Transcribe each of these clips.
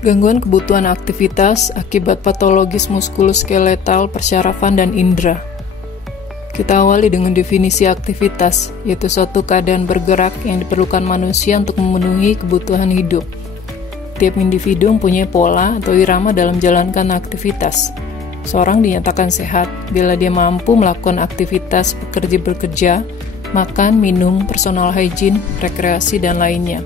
Gangguan kebutuhan aktivitas akibat patologis muskuloskeletal, persyarafan, dan indera. Kita awali dengan definisi aktivitas, yaitu suatu keadaan bergerak yang diperlukan manusia untuk memenuhi kebutuhan hidup. Tiap individu mempunyai pola atau irama dalam menjalankan aktivitas. Seorang dinyatakan sehat bila dia mampu melakukan aktivitas bekerja, makan, minum, personal hygiene, rekreasi, dan lainnya.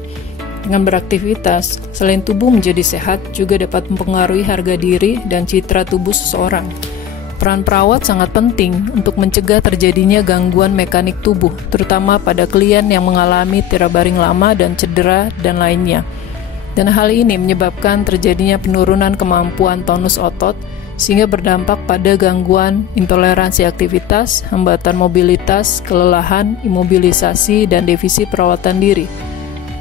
Dengan beraktivitas, selain tubuh menjadi sehat, juga dapat mempengaruhi harga diri dan citra tubuh seseorang. Peran perawat sangat penting untuk mencegah terjadinya gangguan mekanik tubuh, terutama pada klien yang mengalami tiara baring lama dan cedera dan lainnya. Dan hal ini menyebabkan terjadinya penurunan kemampuan tonus otot, sehingga berdampak pada gangguan intoleransi aktivitas, hambatan mobilitas, kelelahan, imobilisasi, dan defisit perawatan diri.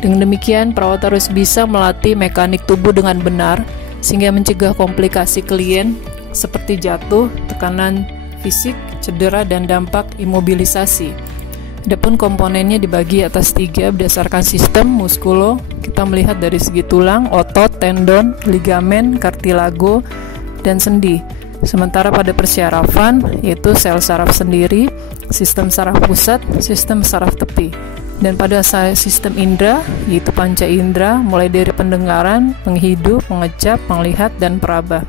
Dengan demikian, perawat harus bisa melatih mekanik tubuh dengan benar, sehingga mencegah komplikasi klien seperti jatuh, tekanan fisik, cedera, dan dampak imobilisasi. Adapun komponennya dibagi atas 3 berdasarkan sistem muskulo. Kita melihat dari segi tulang, otot, tendon, ligamen, kartilago, dan sendi. Sementara pada persyarafan, yaitu sel saraf sendiri, sistem saraf pusat, sistem saraf tepi. Dan pada sistem indera, yaitu panca indera, mulai dari pendengaran, penghidup, mengecap, melihat, dan peraba.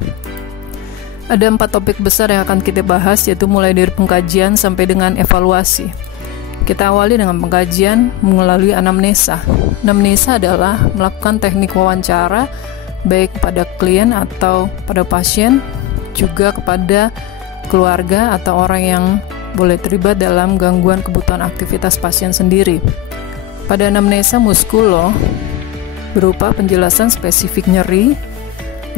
Ada 4 topik besar yang akan kita bahas, yaitu mulai dari pengkajian sampai dengan evaluasi. Kita awali dengan pengkajian melalui anamnesa. Anamnesa adalah melakukan teknik wawancara, baik pada klien atau pada pasien, juga kepada keluarga atau orang yang boleh terlibat dalam gangguan kebutuhan aktivitas pasien sendiri. Pada anamnesa muskulo berupa penjelasan spesifik nyeri,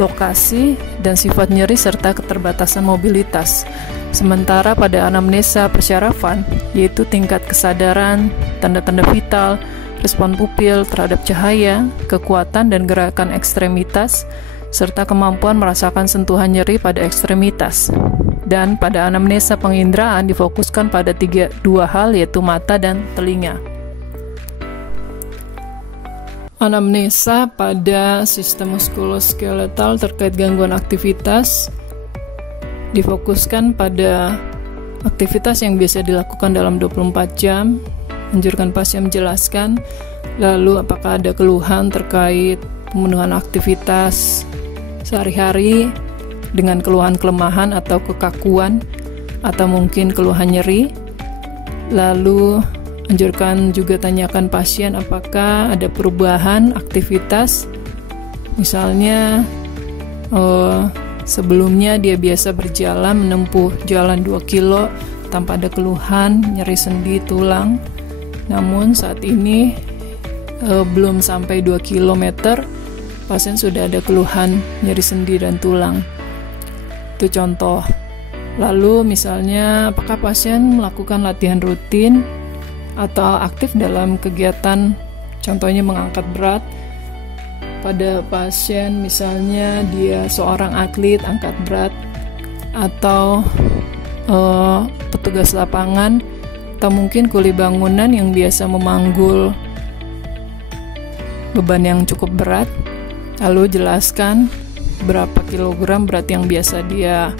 lokasi, dan sifat nyeri serta keterbatasan mobilitas. Sementara pada anamnesa persyarafan, yaitu tingkat kesadaran, tanda-tanda vital, respon pupil terhadap cahaya, kekuatan dan gerakan ekstremitas, serta kemampuan merasakan sentuhan nyeri pada ekstremitas. Dan pada anamnesa penginderaan difokuskan pada 2 hal, yaitu mata dan telinga. Anamnesa pada sistem muskuloskeletal terkait gangguan aktivitas difokuskan pada aktivitas yang biasa dilakukan dalam 24 jam, anjurkan pasien menjelaskan, lalu apakah ada keluhan terkait pemenuhan aktivitas sehari-hari dengan keluhan kelemahan atau kekakuan, atau mungkin keluhan nyeri. Lalu anjurkan juga tanyakan pasien apakah ada perubahan aktivitas, misalnya sebelumnya dia biasa berjalan menempuh jalan 2 kilo tanpa ada keluhan nyeri sendi tulang, namun saat ini belum sampai 2 km pasien sudah ada keluhan nyeri sendi dan tulang. Itu contoh. Lalu misalnya apakah pasien melakukan latihan rutin atau aktif dalam kegiatan, contohnya mengangkat berat. Pada pasien misalnya dia seorang atlet angkat berat, atau petugas lapangan, atau mungkin kuli bangunan yang biasa memanggul beban yang cukup berat. Lalu jelaskan berapa kilogram berat yang biasa dia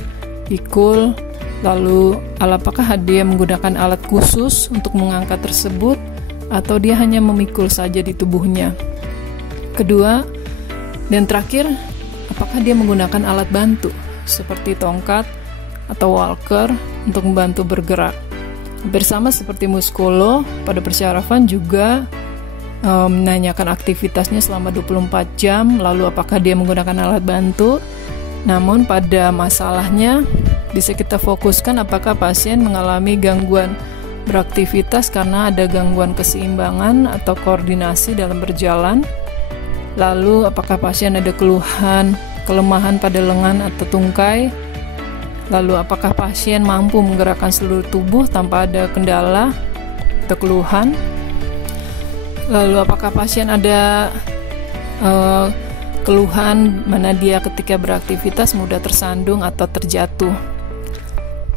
pikul, lalu apakah dia menggunakan alat khusus untuk mengangkat tersebut, atau dia hanya memikul saja di tubuhnya. Kedua, dan terakhir, apakah dia menggunakan alat bantu seperti tongkat atau walker untuk membantu bergerak. Hampir sama seperti muskulo, pada persyarafan juga menanyakan aktivitasnya selama 24 jam, lalu apakah dia menggunakan alat bantu. Namun pada masalahnya bisa kita fokuskan apakah pasien mengalami gangguan beraktivitas karena ada gangguan keseimbangan atau koordinasi dalam berjalan. Lalu apakah pasien ada keluhan, kelemahan pada lengan atau tungkai. Lalu apakah pasien mampu menggerakkan seluruh tubuh tanpa ada kendala atau keluhan. Lalu apakah pasien ada keluhan mana dia ketika beraktivitas mudah tersandung atau terjatuh.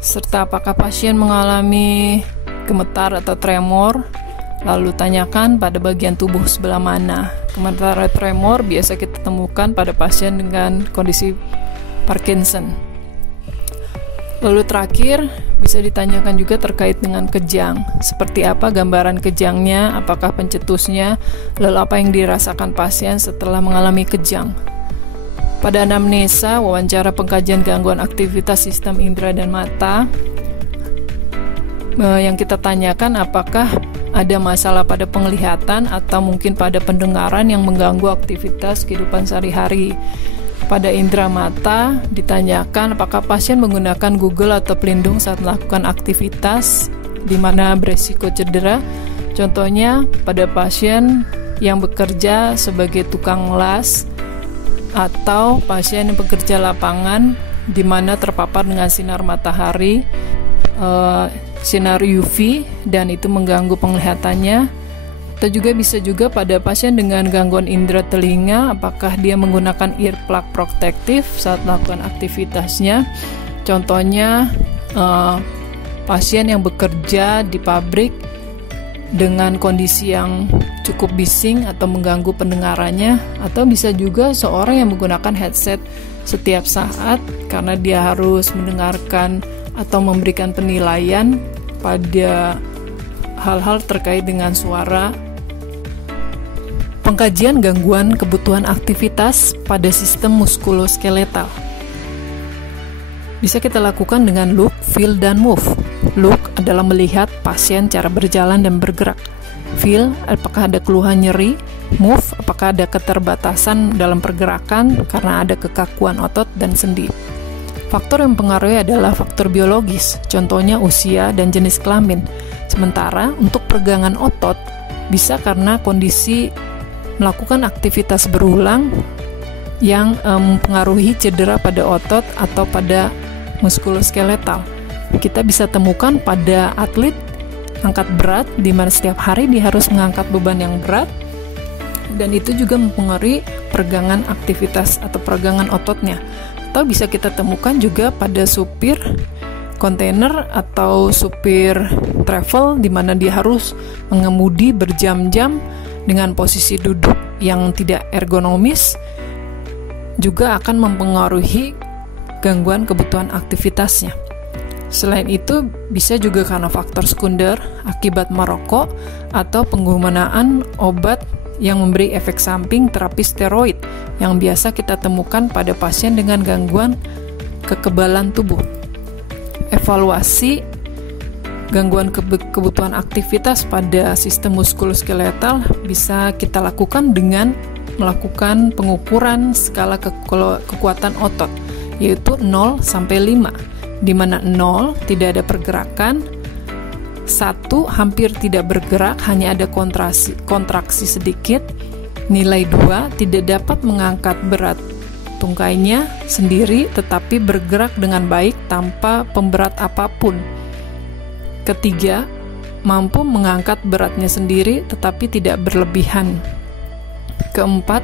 Serta apakah pasien mengalami gemetar atau tremor. Lalu tanyakan pada bagian tubuh sebelah mana. Sementara tremor biasa kita temukan pada pasien dengan kondisi Parkinson. Lalu terakhir, bisa ditanyakan juga terkait dengan kejang. Seperti apa gambaran kejangnya, apakah pencetusnya, lalu apa yang dirasakan pasien setelah mengalami kejang. Pada anamnesa, wawancara pengkajian gangguan aktivitas sistem indera dan mata, yang kita tanyakan apakah ada masalah pada penglihatan atau mungkin pada pendengaran yang mengganggu aktivitas kehidupan sehari-hari. Pada indera mata, ditanyakan apakah pasien menggunakan Google atau pelindung saat melakukan aktivitas di mana beresiko cedera. Contohnya pada pasien yang bekerja sebagai tukang las atau pasien yang bekerja lapangan di mana terpapar dengan sinar matahari, sinar UV, dan itu mengganggu penglihatannya. Atau juga bisa juga pada pasien dengan gangguan indera telinga, apakah dia menggunakan earplug protektif saat melakukan aktivitasnya. Contohnya pasien yang bekerja di pabrik dengan kondisi yang cukup bising atau mengganggu pendengarannya, atau bisa juga seorang yang menggunakan headset setiap saat karena dia harus mendengarkan atau memberikan penilaian pada hal-hal terkait dengan suara. Pengkajian gangguan kebutuhan aktivitas pada sistem muskuloskeletal bisa kita lakukan dengan look, feel, dan move. Look adalah melihat pasien cara berjalan dan bergerak. Feel, apakah ada keluhan nyeri. Move, apakah ada keterbatasan dalam pergerakan karena ada kekakuan otot dan sendi. Faktor yang mempengaruhi adalah faktor biologis, contohnya usia dan jenis kelamin. Sementara untuk peregangan otot bisa karena kondisi melakukan aktivitas berulang yang mempengaruhi cedera pada otot atau pada muskuloskeletal. Kita bisa temukan pada atlet angkat berat, di mana setiap hari dia harus mengangkat beban yang berat, dan itu juga mempengaruhi peregangan aktivitas atau peregangan ototnya. Atau bisa kita temukan juga pada supir kontainer atau supir travel, di mana dia harus mengemudi berjam-jam dengan posisi duduk yang tidak ergonomis, juga akan mempengaruhi gangguan kebutuhan aktivitasnya. Selain itu, bisa juga karena faktor sekunder akibat merokok atau penggunaan obat yang memberi efek samping terapi steroid yang biasa kita temukan pada pasien dengan gangguan kekebalan tubuh. Evaluasi gangguan kebutuhan aktivitas pada sistem muskuloskeletal bisa kita lakukan dengan melakukan pengukuran skala kekuatan otot, yaitu 0 sampai 5, di mana 0 tidak ada pergerakan, 1 hampir tidak bergerak, hanya ada kontraksi sedikit, nilai 2 tidak dapat mengangkat berat tungkainya sendiri tetapi bergerak dengan baik tanpa pemberat apapun. Ketiga, mampu mengangkat beratnya sendiri tetapi tidak berlebihan. Keempat,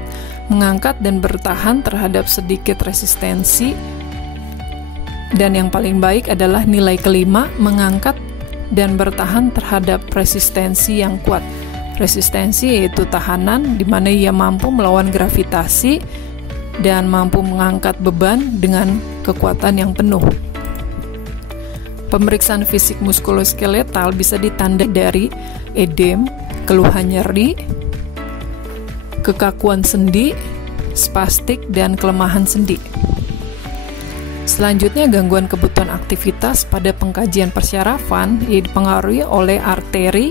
mengangkat dan bertahan terhadap sedikit resistensi. Dan yang paling baik adalah nilai kelima, mengangkat dan bertahan terhadap resistensi yang kuat. Resistensi yaitu tahanan, di mana ia mampu melawan gravitasi dan mampu mengangkat beban dengan kekuatan yang penuh. Pemeriksaan fisik muskuloskeletal bisa ditandai dari edem, keluhan nyeri, kekakuan sendi, spastik, dan kelemahan sendi. Selanjutnya, gangguan kebutuhan aktivitas pada pengkajian persyarafan yang dipengaruhi oleh arteri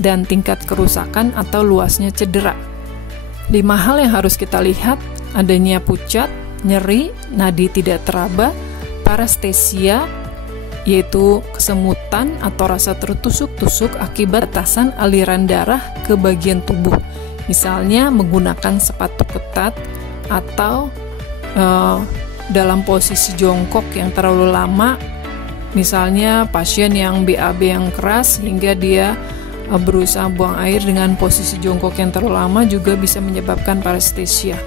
dan tingkat kerusakan atau luasnya cedera. 5 hal yang harus kita lihat: adanya pucat, nyeri, nadi tidak teraba, parestesia, yaitu kesemutan atau rasa tertusuk-tusuk akibat batasan aliran darah ke bagian tubuh, misalnya menggunakan sepatu ketat atau dalam posisi jongkok yang terlalu lama, misalnya pasien yang BAB yang keras hingga dia berusaha buang air dengan posisi jongkok yang terlalu lama juga bisa menyebabkan parestesia,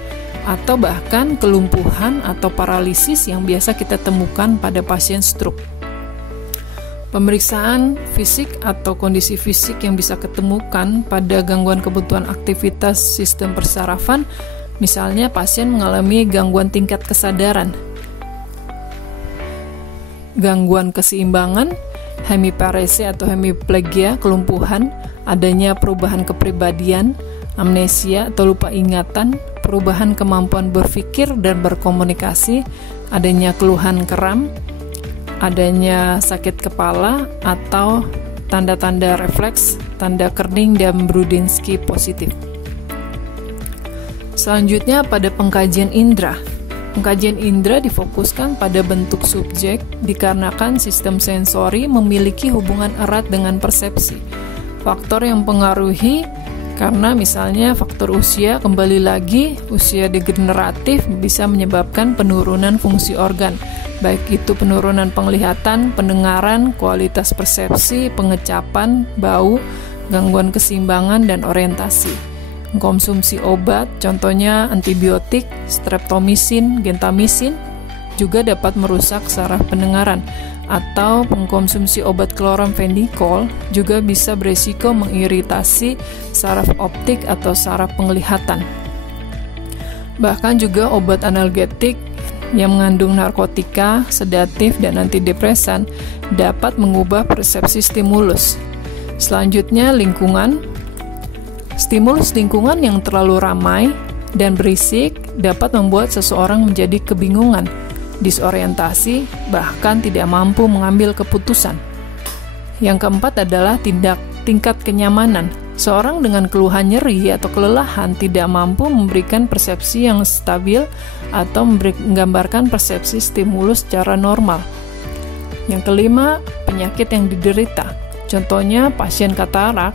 atau bahkan kelumpuhan atau paralisis yang biasa kita temukan pada pasien stroke. Pemeriksaan fisik atau kondisi fisik yang bisa ketemukan pada gangguan kebutuhan aktivitas sistem persarafan, misalnya pasien mengalami gangguan tingkat kesadaran, gangguan keseimbangan, hemiparesia atau hemiplegia, kelumpuhan, adanya perubahan kepribadian, amnesia atau lupa ingatan, perubahan kemampuan berpikir dan berkomunikasi, adanya keluhan kram, adanya sakit kepala, atau tanda-tanda refleks, tanda Kerning dan Brudzinski positif. Selanjutnya pada pengkajian indera. Pengkajian indera difokuskan pada bentuk subjek dikarenakan sistem sensori memiliki hubungan erat dengan persepsi. Faktor yang mempengaruhi karena misalnya faktor usia, kembali lagi usia degeneratif bisa menyebabkan penurunan fungsi organ, baik itu penurunan penglihatan, pendengaran, kualitas persepsi, pengecapan, bau, gangguan keseimbangan, dan orientasi. Konsumsi obat, contohnya antibiotik, streptomisin, gentamisin, juga dapat merusak saraf pendengaran, atau mengkonsumsi obat chloramphenicol juga bisa beresiko mengiritasi saraf optik atau saraf penglihatan. Bahkan juga obat analgetik yang mengandung narkotika, sedatif, dan antidepresan dapat mengubah persepsi stimulus. Selanjutnya, lingkungan. Stimulus lingkungan yang terlalu ramai dan berisik dapat membuat seseorang menjadi kebingungan, disorientasi, bahkan tidak mampu mengambil keputusan. Yang keempat adalah tingkat kenyamanan. Seorang dengan keluhan nyeri atau kelelahan tidak mampu memberikan persepsi yang stabil atau menggambarkan persepsi stimulus secara normal. Yang kelima, penyakit yang diderita. Contohnya pasien katarak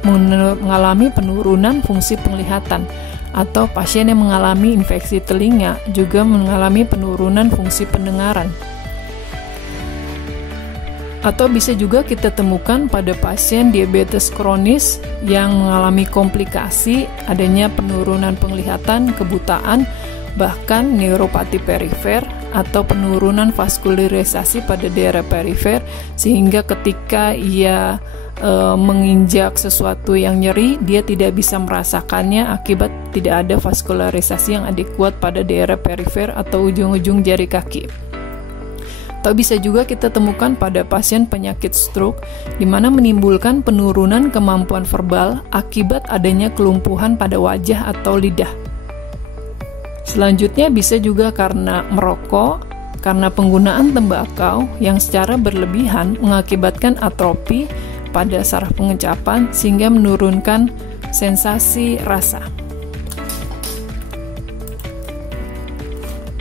mengalami penurunan fungsi penglihatan, atau pasien yang mengalami infeksi telinga juga mengalami penurunan fungsi pendengaran. Atau bisa juga kita temukan pada pasien diabetes kronis yang mengalami komplikasi adanya penurunan penglihatan, kebutaan, bahkan neuropati perifer atau penurunan vaskularisasi pada daerah perifer, sehingga ketika ia menginjak sesuatu yang nyeri, dia tidak bisa merasakannya akibat tidak ada vaskularisasi yang adekuat pada daerah perifer atau ujung-ujung jari kaki. Atau bisa juga kita temukan pada pasien penyakit stroke, di mana menimbulkan penurunan kemampuan verbal akibat adanya kelumpuhan pada wajah atau lidah. Selanjutnya bisa juga karena merokok, karena penggunaan tembakau yang secara berlebihan mengakibatkan atrofi pada saraf pengecapan sehingga menurunkan sensasi rasa.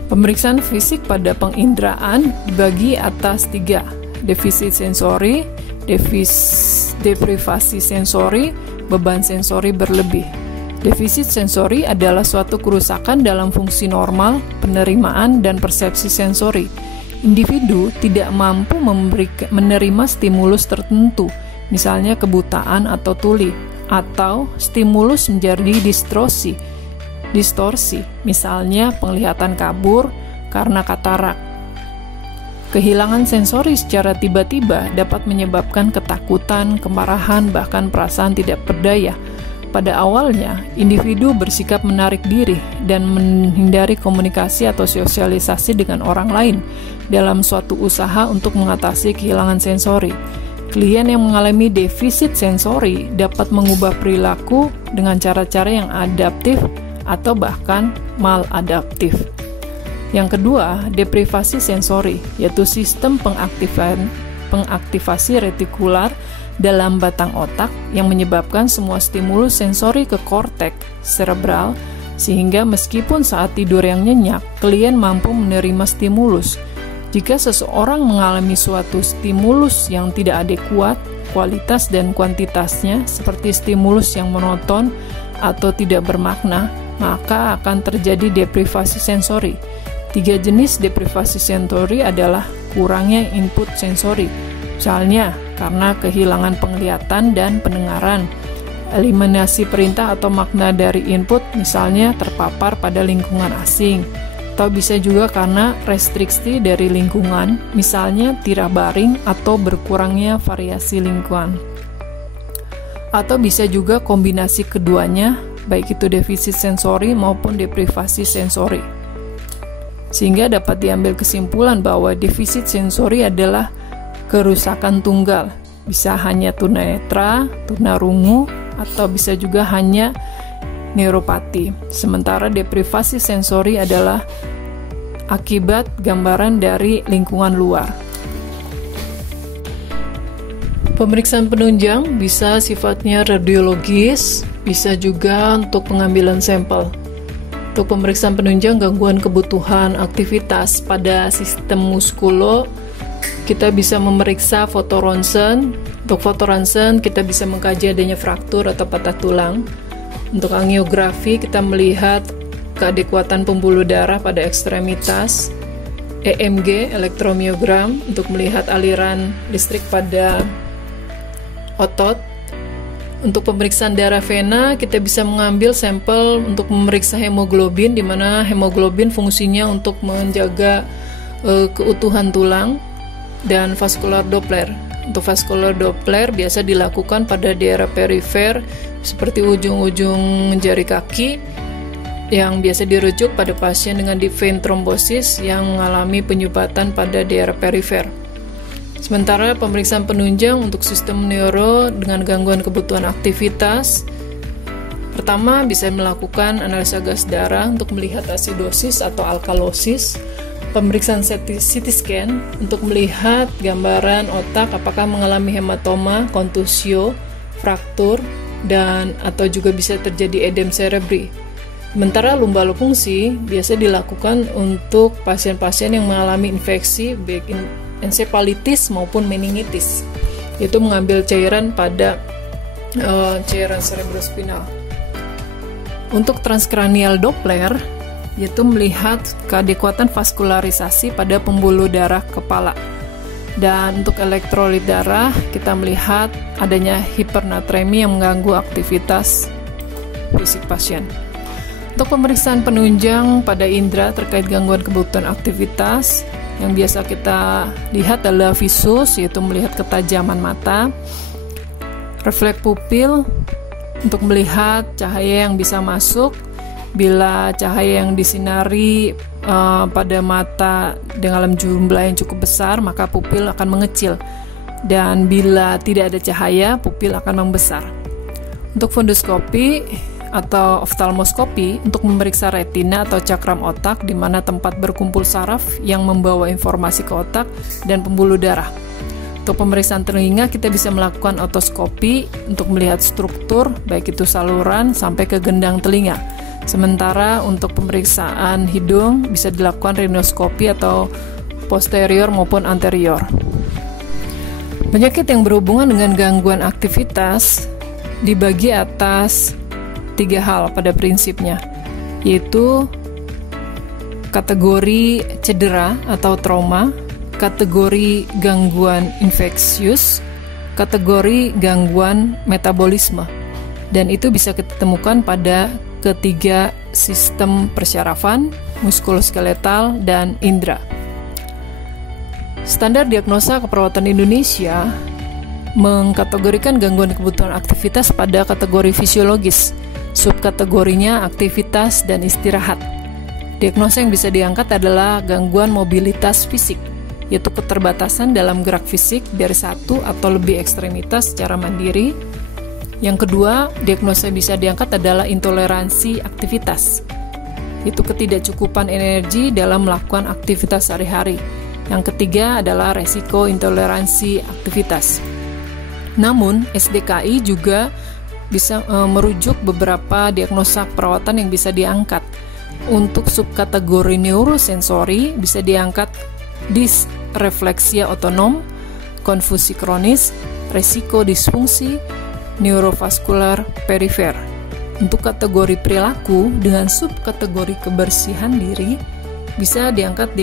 Pemeriksaan fisik pada penginderaan dibagi atas 3, defisit sensori, deprivasi sensori, beban sensori berlebih. Defisit sensori adalah suatu kerusakan dalam fungsi normal, penerimaan, dan persepsi sensori. Individu tidak mampu menerima stimulus tertentu, misalnya kebutaan atau tuli, atau stimulus menjadi distorsi, misalnya penglihatan kabur karena katarak. Kehilangan sensori secara tiba-tiba dapat menyebabkan ketakutan, kemarahan, bahkan perasaan tidak berdaya. Pada awalnya, individu bersikap menarik diri dan menghindari komunikasi atau sosialisasi dengan orang lain dalam suatu usaha untuk mengatasi kehilangan sensori. Klien yang mengalami defisit sensori dapat mengubah perilaku dengan cara-cara yang adaptif atau bahkan maladaptif. Yang kedua, deprivasi sensori, yaitu sistem pengaktifasi retikular dalam batang otak yang menyebabkan semua stimulus sensori ke korteks cerebral, sehingga meskipun saat tidur yang nyenyak, klien mampu menerima stimulus. Jika seseorang mengalami suatu stimulus yang tidak adekuat, kualitas dan kuantitasnya, seperti stimulus yang monoton atau tidak bermakna, maka akan terjadi deprivasi sensori. 3 jenis deprivasi sensori adalah kurangnya input sensori, misalnya karena kehilangan penglihatan dan pendengaran, eliminasi perintah atau makna dari input, misalnya terpapar pada lingkungan asing, atau bisa juga karena restriksi dari lingkungan, misalnya tidak baring atau berkurangnya variasi lingkungan. Atau bisa juga kombinasi keduanya, baik itu defisit sensori maupun deprivasi sensori. Sehingga dapat diambil kesimpulan bahwa defisit sensori adalah kerusakan tunggal, bisa hanya tunanetra, tunarungu, atau bisa juga hanya neuropati. Sementara deprivasi sensori adalah akibat gambaran dari lingkungan luar. Pemeriksaan penunjang bisa sifatnya radiologis, bisa juga untuk pengambilan sampel. Untuk pemeriksaan penunjang gangguan kebutuhan aktivitas pada sistem muskulo, kita bisa memeriksa fotoronsen. Untuk fotoronsen, kita bisa mengkaji adanya fraktur atau patah tulang. Untuk angiografi, kita melihat keadekuatan pembuluh darah pada ekstremitas. EMG, elektromiogram, untuk melihat aliran listrik pada otot. Untuk pemeriksaan darah vena, kita bisa mengambil sampel untuk memeriksa hemoglobin, di mana hemoglobin fungsinya untuk menjaga keutuhan tulang, dan vascular Doppler. Untuk vascular Doppler biasa dilakukan pada daerah perifer seperti ujung-ujung jari kaki yang biasa dirujuk pada pasien dengan deep vein thrombosis yang mengalami penyumbatan pada daerah perifer. Sementara pemeriksaan penunjang untuk sistem neuro dengan gangguan kebutuhan aktivitas, pertama bisa melakukan analisa gas darah untuk melihat asidosis atau alkalosis, pemeriksaan CT scan untuk melihat gambaran otak apakah mengalami hematoma, kontusio, fraktur, dan atau juga bisa terjadi edem cerebri. Sementara lumbalo fungsi biasa dilakukan untuk pasien-pasien yang mengalami infeksi baik encephalitis maupun meningitis, yaitu mengambil cairan pada cairan cerebrospinal. Untuk transkranial Doppler, yaitu melihat keadekuatan vaskularisasi pada pembuluh darah kepala. Dan untuk elektrolit darah, kita melihat adanya hipernatremi yang mengganggu aktivitas fisik pasien. Untuk pemeriksaan penunjang pada indera terkait gangguan kebutuhan aktivitas, yang biasa kita lihat adalah visus, yaitu melihat ketajaman mata, refleks pupil untuk melihat cahaya yang bisa masuk. Bila cahaya yang disinari pada mata dalam jumlah yang cukup besar, maka pupil akan mengecil, dan bila tidak ada cahaya, pupil akan membesar. Untuk fundoskopi atau oftalmoskopi untuk memeriksa retina atau cakram otak, di mana tempat berkumpul saraf yang membawa informasi ke otak dan pembuluh darah. Untuk pemeriksaan telinga, kita bisa melakukan otoskopi untuk melihat struktur, baik itu saluran sampai ke gendang telinga. Sementara untuk pemeriksaan hidung bisa dilakukan rhinoskopi atau posterior maupun anterior. Penyakit yang berhubungan dengan gangguan aktivitas dibagi atas 3 hal pada prinsipnya, yaitu kategori cedera atau trauma, kategori gangguan infeksius, kategori gangguan metabolisme, dan itu bisa kita temukan pada ketiga sistem persyarafan, muskuloskeletal, dan indera. Standar diagnosa keperawatan Indonesia mengkategorikan gangguan kebutuhan aktivitas pada kategori fisiologis, subkategorinya aktivitas dan istirahat. Diagnosa yang bisa diangkat adalah gangguan mobilitas fisik, yaitu keterbatasan dalam gerak fisik dari satu atau lebih ekstremitas secara mandiri. Yang kedua, diagnosa bisa diangkat adalah intoleransi aktivitas, yaitu ketidakcukupan energi dalam melakukan aktivitas sehari-hari. Yang ketiga adalah resiko intoleransi aktivitas. Namun, SDKI juga bisa merujuk beberapa diagnosa perawatan yang bisa diangkat. Untuk subkategori neurosensori bisa diangkat disrefleksia otonom, konfusi kronis, resiko disfungsi, neurovaskular perifer. Untuk kategori perilaku dengan subkategori kebersihan diri bisa diangkat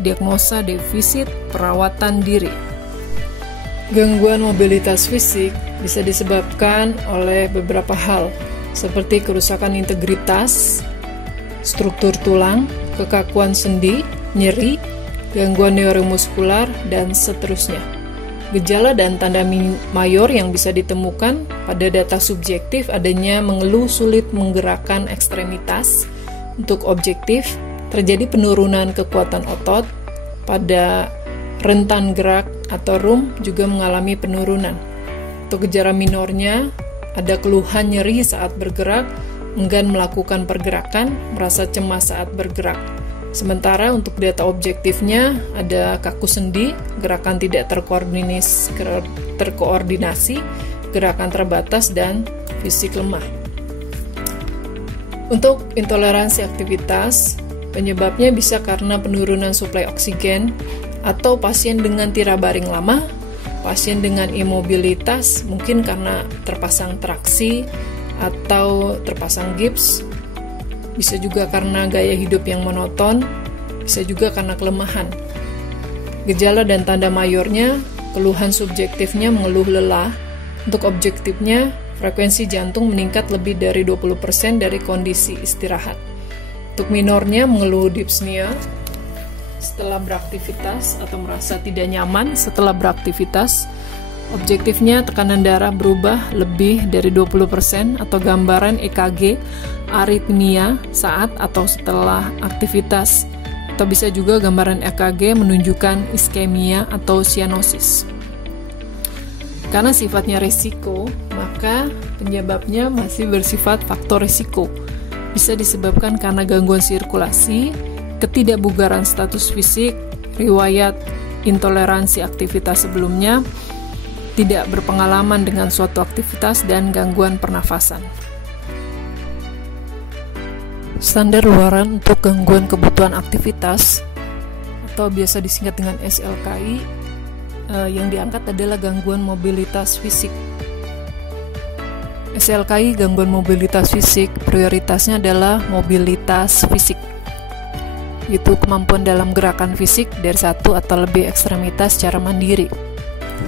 diagnosa defisit perawatan diri. Gangguan mobilitas fisik bisa disebabkan oleh beberapa hal, seperti kerusakan integritas struktur tulang, kekakuan sendi, nyeri, gangguan neuromuskular, dan seterusnya. Gejala dan tanda mayor yang bisa ditemukan pada data subjektif adanya mengeluh sulit menggerakkan ekstremitas. Untuk objektif, terjadi penurunan kekuatan otot. Pada rentan gerak atau RUM juga mengalami penurunan. Untuk gejala minornya, ada keluhan nyeri saat bergerak, enggan melakukan pergerakan, merasa cemas saat bergerak. Sementara untuk data objektifnya ada kaku sendi, gerakan tidak terkoordinasi, gerakan terbatas, dan fisik lemah. Untuk intoleransi aktivitas, penyebabnya bisa karena penurunan suplai oksigen, atau pasien dengan tira baring lama, pasien dengan imobilitas, mungkin karena terpasang traksi atau terpasang gips, bisa juga karena gaya hidup yang monoton, bisa juga karena kelemahan. Gejala dan tanda mayornya, keluhan subjektifnya mengeluh lelah, untuk objektifnya, frekuensi jantung meningkat lebih dari 20% dari kondisi istirahat. Untuk minornya mengeluh dyspnea setelah beraktivitas atau merasa tidak nyaman setelah beraktivitas. Objektifnya tekanan darah berubah lebih dari 20% atau gambaran EKG, aritmia saat atau setelah aktivitas, atau bisa juga gambaran EKG menunjukkan iskemia atau sianosis. Karena sifatnya resiko, maka penyebabnya masih bersifat faktor resiko. Bisa disebabkan karena gangguan sirkulasi, ketidakbugaran status fisik, riwayat intoleransi aktivitas sebelumnya, tidak berpengalaman dengan suatu aktivitas, dan gangguan pernafasan. Standar luaran untuk gangguan kebutuhan aktivitas atau biasa disingkat dengan SLKI yang diangkat adalah gangguan mobilitas fisik. SLKI gangguan mobilitas fisik prioritasnya adalah mobilitas fisik, yaitu kemampuan dalam gerakan fisik dari satu atau lebih ekstremitas secara mandiri.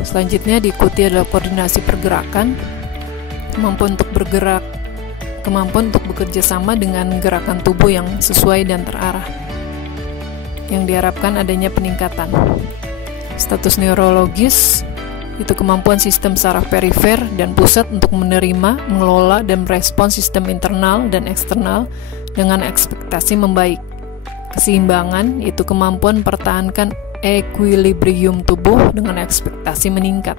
Selanjutnya diikuti adalah koordinasi pergerakan, kemampuan untuk bergerak, kemampuan untuk bekerja sama dengan gerakan tubuh yang sesuai dan terarah. Yang diharapkan adanya peningkatan. Status neurologis, itu kemampuan sistem saraf perifer dan pusat untuk menerima, mengelola, dan merespon sistem internal dan eksternal dengan ekspektasi membaik. Keseimbangan, yaitu kemampuan mempertahankan equilibrium tubuh dengan ekspektasi meningkat.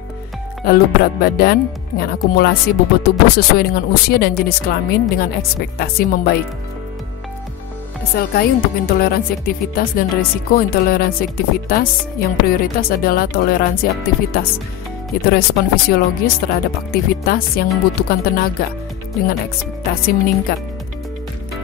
Lalu berat badan dengan akumulasi bobot tubuh sesuai dengan usia dan jenis kelamin dengan ekspektasi membaik. SLKI untuk intoleransi aktivitas dan resiko intoleransi aktivitas, yang prioritas adalah toleransi aktivitas, yaitu respon fisiologis terhadap aktivitas yang membutuhkan tenaga dengan ekspektasi meningkat.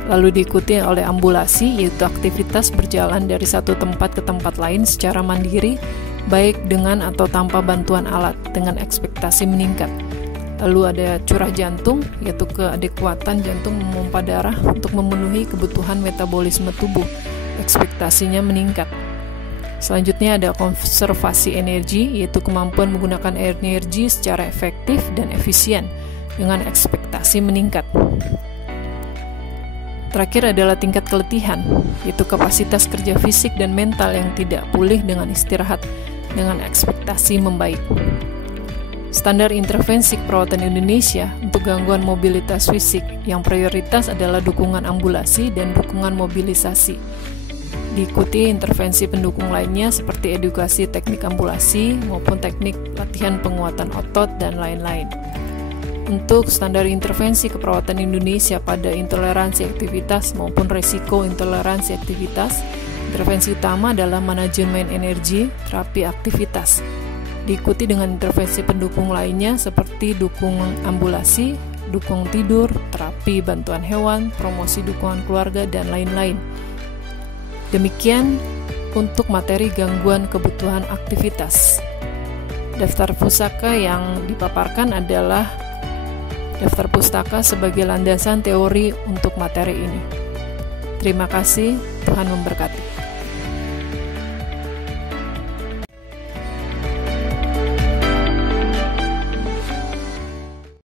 Lalu diikuti oleh ambulasi, yaitu aktivitas berjalan dari satu tempat ke tempat lain secara mandiri, baik dengan atau tanpa bantuan alat, dengan ekspektasi meningkat. Lalu ada curah jantung, yaitu keadekuatan jantung memompa darah untuk memenuhi kebutuhan metabolisme tubuh, ekspektasinya meningkat. Selanjutnya ada konservasi energi, yaitu kemampuan menggunakan energi secara efektif dan efisien, dengan ekspektasi meningkat. Terakhir adalah tingkat keletihan, yaitu kapasitas kerja fisik dan mental yang tidak pulih dengan istirahat, dengan ekspektasi membaik. Standar intervensi keperawatan Indonesia untuk gangguan mobilitas fisik yang prioritas adalah dukungan ambulasi dan dukungan mobilisasi. Diikuti intervensi pendukung lainnya seperti edukasi teknik ambulasi maupun teknik latihan penguatan otot dan lain-lain. Untuk standar intervensi keperawatan Indonesia pada intoleransi aktivitas maupun resiko intoleransi aktivitas, intervensi utama adalah manajemen energi, terapi aktivitas. Diikuti dengan intervensi pendukung lainnya seperti dukung ambulasi, dukung tidur, terapi bantuan hewan, promosi dukungan keluarga, dan lain-lain. Demikian untuk materi gangguan kebutuhan aktivitas. Daftar pusaka yang dipaparkan adalah daftar pustaka sebagai landasan teori untuk materi ini. Terima kasih, Tuhan memberkati.